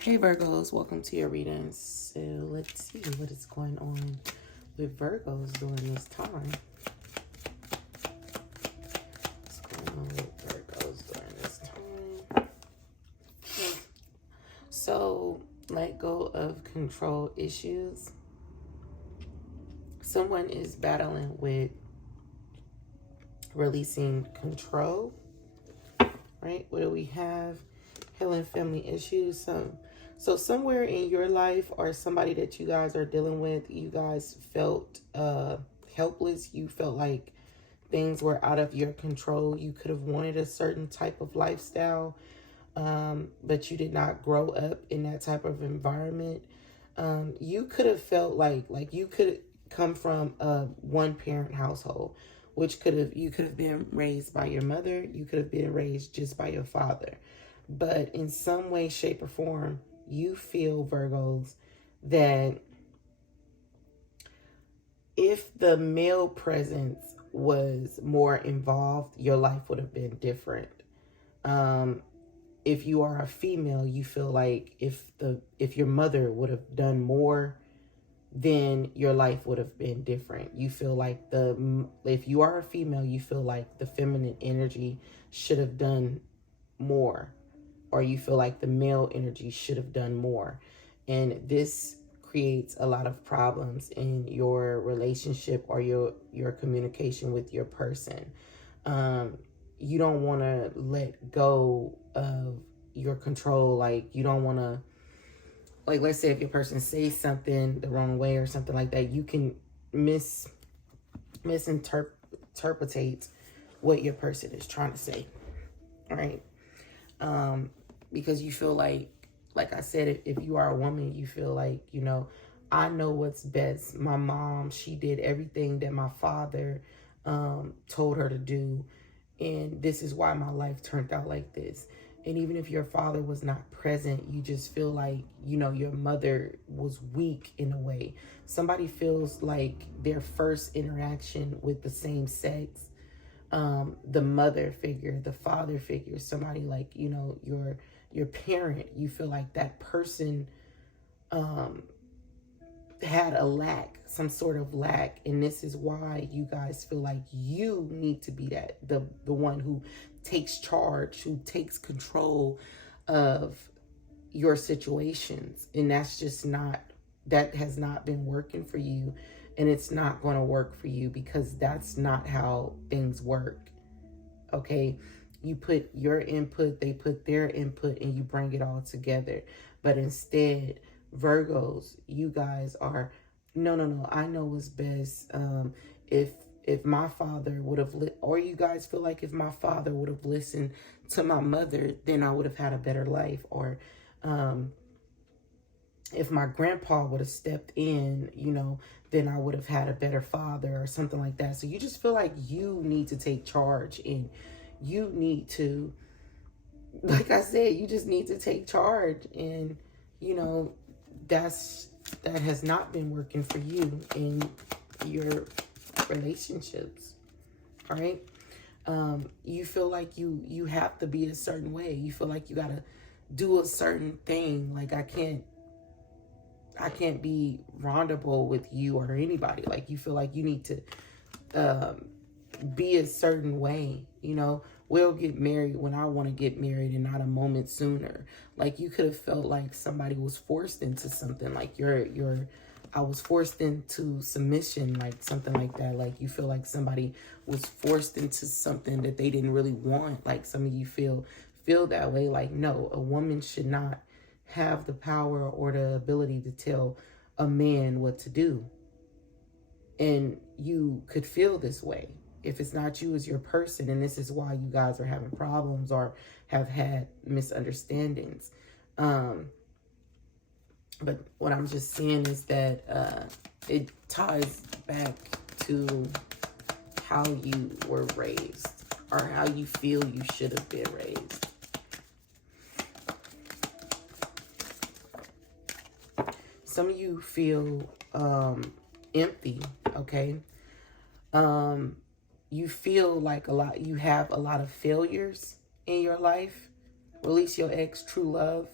Hey Virgos, welcome to your readings. So let's see what is going on with Virgos during this time. What's going on with Virgos during this time? So let go of control issues. Someone is battling with releasing control, right? What do we have? Healing family issues. So somewhere in your life or somebody that you guys are dealing with, you guys felt helpless. You felt like things were out of your control. You could have wanted a certain type of lifestyle, but you did not grow up in that type of environment. You could have felt like you could come from a one-parent household, which you could have been raised by your mother. You could have been raised just by your father. But in some way, shape, or form, you feel, Virgos, that if the male presence was more involved, your life would have been different. If you are a female, you feel like if your mother would have done more, then your life would have been different. You feel like if you are a female, you feel like the feminine energy should have done more, or you feel like the male energy should have done more. And this creates a lot of problems in your relationship or your communication with your person. You don't want to let go of your control. Like, you don't want to, like, let's say if your person says something the wrong way or something like that, you can misinterpret what your person is trying to say. All right. Because you feel like I said, if you are a woman, you feel like, I know what's best. My mom, she did everything that my father told her to do. And this is why my life turned out like this. And even if your father was not present, you just feel like, your mother was weak in a way. Somebody feels like their first interaction with the same sex, the mother figure, the father figure, somebody like, your parent, you feel like that person had a lack, some sort of lack. And this is why you guys feel like you need to be the one who takes charge, who takes control of your situations. And that has not been working for you. And it's not going to work for you, because that's not how things work. Okay? You put your input, they put their input, and you bring it all together. But instead, Virgos, you guys are, no, I know what's best. If my father would have, or you guys feel like if my father would have listened to my mother, then I would have had a better life. Or if my grandpa would have stepped in, then I would have had a better father or something like that. So you just feel like you need to take charge, and you need to, like I said, you just need to take charge. And, that has not been working for you in your relationships. All right. You feel like you have to be a certain way. You feel like you got to do a certain thing. Like, I can't be rendezvous with you or anybody. Like, you feel like you need to be a certain way. We'll get married when I want to get married and not a moment sooner. Like, you could have felt like somebody was forced into something. Like, I was forced into submission, like something like that. Like, you feel like somebody was forced into something that they didn't really want. Like, some of you feel that way. Like, no, a woman should not have the power or the ability to tell a man what to do. And you could feel this way. If it's not you, it's your person. And this is why you guys are having problems or have had misunderstandings. But what I'm just saying is that it ties back to how you were raised, or how you feel you should have been raised. Some of you feel empty, okay? You feel like you have a lot of failures in your life. Release your ex, true love.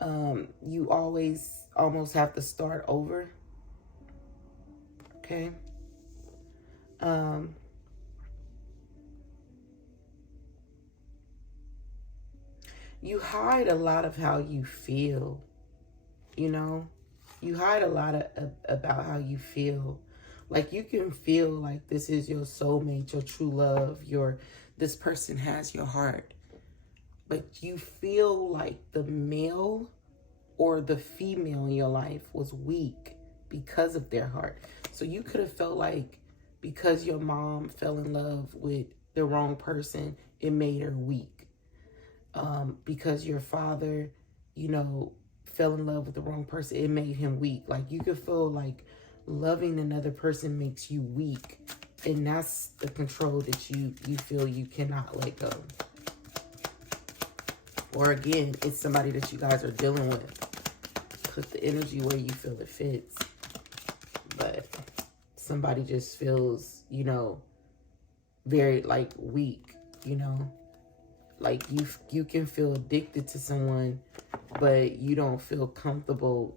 You always almost have to start over. Okay. You hide a lot of how you feel, you know? You hide a lot about how you feel. Like, you can feel like this is your soulmate, your true love, this person has your heart. But you feel like the male or the female in your life was weak because of their heart. So you could have felt like because your mom fell in love with the wrong person, it made her weak. Because your father, fell in love with the wrong person, it made him weak. Like, you could feel like loving another person makes you weak. And that's the control that you feel you cannot let go. Or again, it's somebody that you guys are dealing with. Put the energy where you feel it fits. But somebody just feels, very like weak, like you can feel addicted to someone, but you don't feel comfortable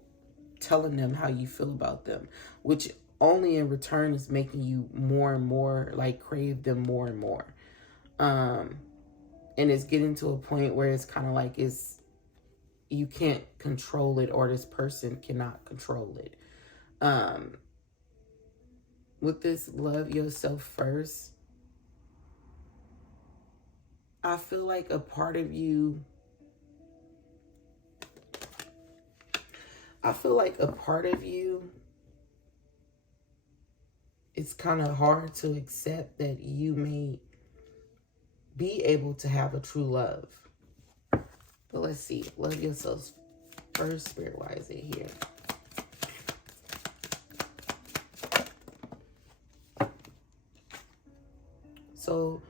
telling them how you feel about them, which only in return is making you more and more like crave them more and more. And it's getting to a point where it's kind of like you can't control it, or this person cannot control it. With this love yourself first, I feel like a part of you, it's kind of hard to accept that you may be able to have a true love. But let's see. Love yourself first, Spirit. Why is it here? So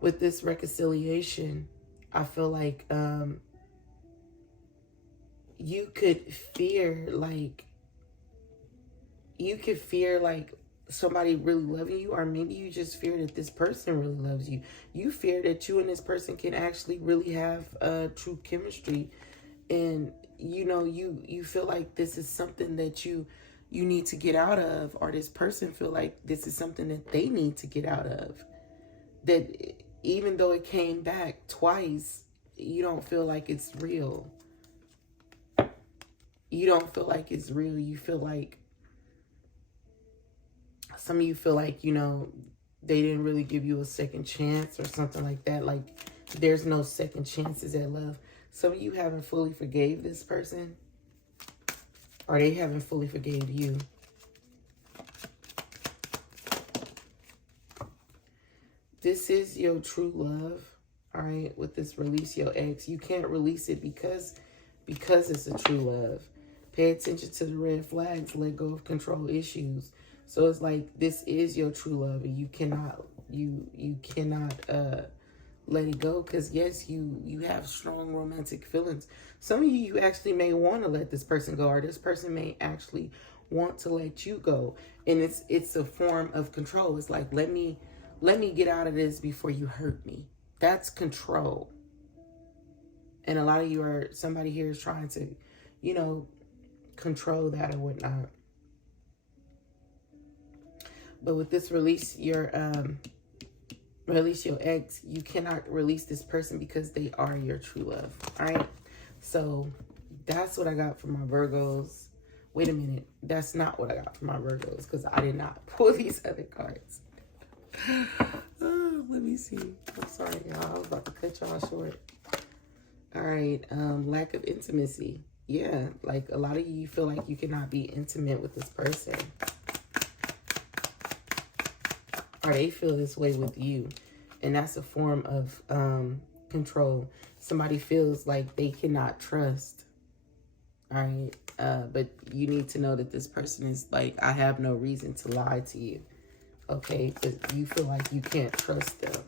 with this reconciliation, I feel like you could fear like somebody really loving you, or maybe you just fear that this person really loves you. You fear that you and this person can actually really have true chemistry, and you feel like this is something that you need to get out of, or this person feel like this is something that they need to get out of. That even though it came back twice, you don't feel like it's real. You don't feel like it's real. You feel like, some of you feel like, they didn't really give you a second chance or something like that. Like, there's no second chances at love. Some of you haven't fully forgave this person, or they haven't fully forgave you. This is your true love, all right? With this release your ex, you can't release it because it's a true love. Pay attention to the red flags. Let go of control issues. So it's like, this is your true love, and you cannot let it go, because yes, you have strong romantic feelings. Some of you actually may want to let this person go, or this person may actually want to let you go, and it's a form of control. It's like, let me get out of this before you hurt me. That's control. And a lot of you somebody here is trying to, control that or whatnot. But with this release your ex, you cannot release this person because they are your true love. All right. So that's what I got for my Virgos. Wait a minute. That's not what I got for my Virgos, because I did not pull these other cards. Let me see. I'm sorry, y'all. I was about to cut y'all short. All right. Lack of intimacy. Yeah. Like, a lot of you feel like you cannot be intimate with this person. Or they feel this way with you. And that's a form of control. Somebody feels like they cannot trust. All right. But you need to know that this person is like, I have no reason to lie to you. Okay, but you feel like you can't trust them.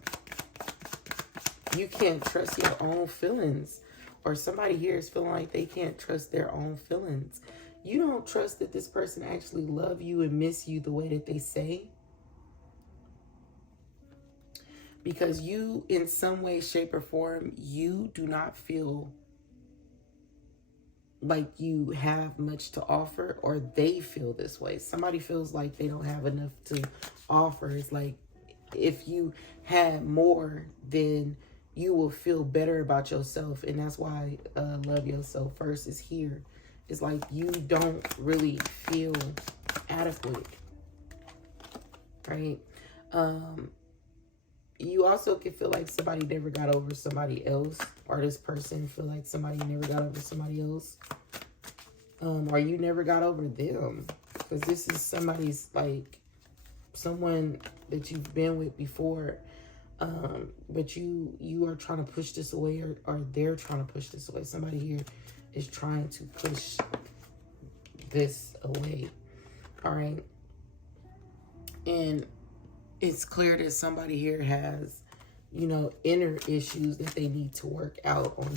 You can't trust your own feelings. Or somebody here is feeling like they can't trust their own feelings. You don't trust that this person actually love you and miss you the way that they say. Because you, in some way, shape, or form, you do not feel like you have much to offer, or they feel this way. Somebody feels like they don't have enough to offer. It's like if you had more, then you will feel better about yourself. And that's why love yourself first is here. It's like you don't really feel adequate, right? You also can feel like somebody never got over somebody else, or this person feel like somebody never got over somebody else, or you never got over them, because this is somebody's, like, someone that you've been with before, but you are trying to push this away, or they're trying to push this away. Somebody here is trying to push this away, all right? And it's clear that somebody here has, you know, inner issues that they need to work out on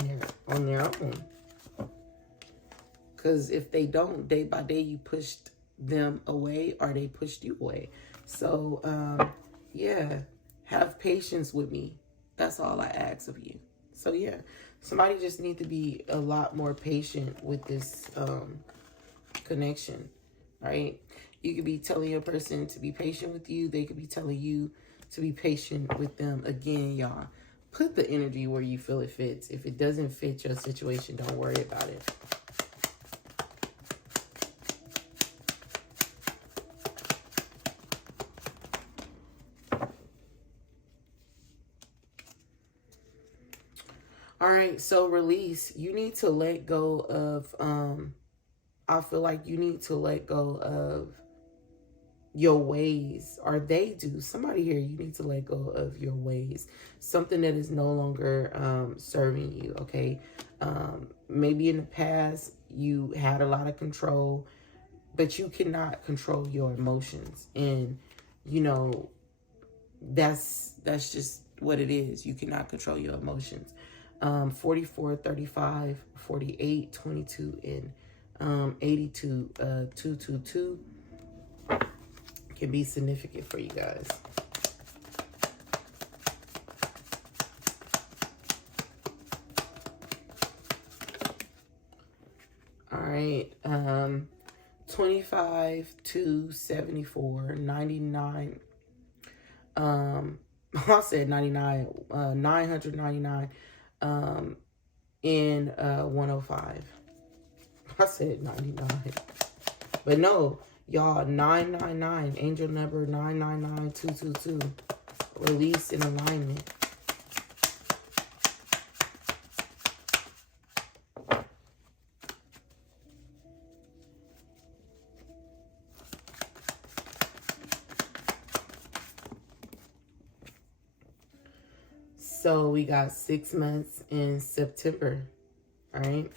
their own. Because if they don't, day by day, you pushed them away, or they pushed you away. So, yeah, have patience with me. That's all I ask of you. So, yeah, somebody just need to be a lot more patient with this connection, right? You could be telling your person to be patient with you. They could be telling you to be patient with them. Again, y'all, put the energy where you feel it fits. If it doesn't fit your situation, don't worry about it. All right, so release. You need to let go of, I feel like you need to let go of your ways, or they do. Somebody here, you need to let go of your ways. Something that is no longer serving you, okay? Maybe in the past, you had a lot of control, but you cannot control your emotions. And, you know, that's just what it is. You cannot control your emotions. 44, 35, 48, 22, and 82, 222 can be significant for you guys. All right. 25 to 74, 99. I said 99, 999, in 105. I said 99. But no, y'all, 999, angel number 999222. Release in alignment. So we got 6 months in September, all right?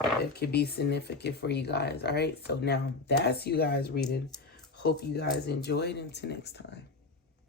That could be significant for you guys, all right? So now that's you guys reading. Hope you guys enjoyed. Until next time.